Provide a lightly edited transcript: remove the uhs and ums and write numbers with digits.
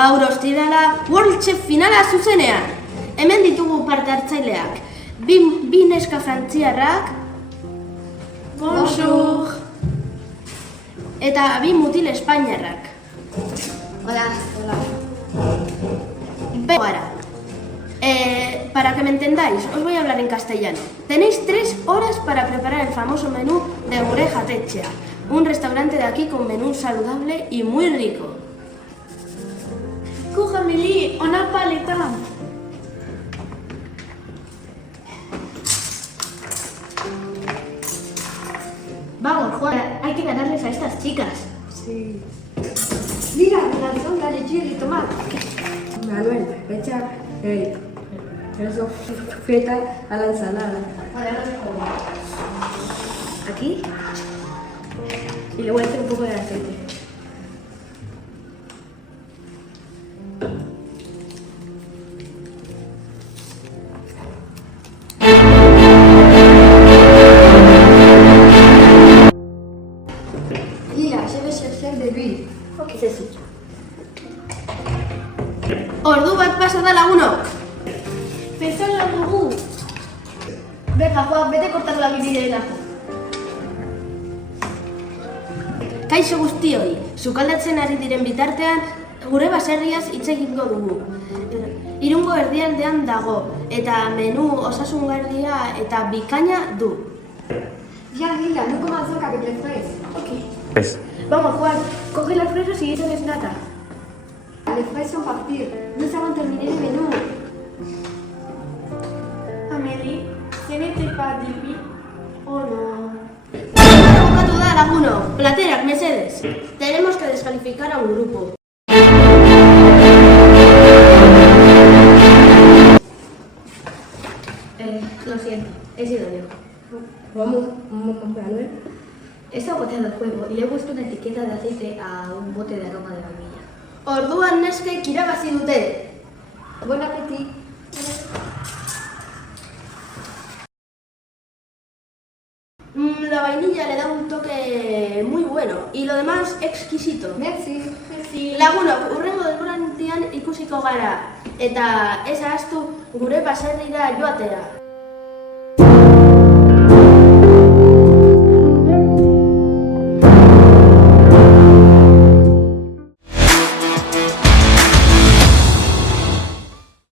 Gaur ostirala World Chef finala zuzenean. Hemen ditugu parte hartzaileak. Bi neska frantziarrak. Bonjour. Eta bi mutil espainiarrak. Hola. Ahora, para que me entendáis, os voy a hablar en castellano. Tenéis 3 horas para preparar el famoso menú de Gure Jatetxea, un restaurante de aquí con menú saludable y muy rico. Coucou Amélie, on n'a pas le temps. Vamos, Juan, hay que ganarles a estas chicas. Sí. Mira, lanzón, la leche y tomate. Manuel, echa eso feta a la ensalada. Aquí. Y le voy a hacer un poco de aceite. Lila, je vais chercher de l'huile. Ok, c'est ça. Ordu bat pasa da lagunok. Pensalo dugu. Venga, Juan, vete cortando la biblia del ajo. Kaixo guztioi, sukaldatzen ari diren bitartean, gure baserriaz hitz egingo dugu. Irungo erdialdean dago, eta menu osasungarria eta bikaina du. Viens Lila, nous commençons avec les fraises. Ok. Vamos, Juan, coge las fresas y échales nata. Les fraises sont parties. Nous avons terminé le menú. Amélie, ce n'était pas de l'huile. Oh no. Bukatu da laguno, platerak, mesedes. Tenemos que descalificar a un grupo. Lo siento, he sido yo. Vamos, Manuel. He saboteado el juego y le he puesto una etiqueta de aceite a un bote de aroma de vainilla. Orduan neskek irabazi dute. Bon appétit. La vainilla le da un toque muy bueno y lo demás exquisito. Merci. Lagunok, hurrengo denboraldian ikusiko gara eta ez ahaztu gure baserrira joatea.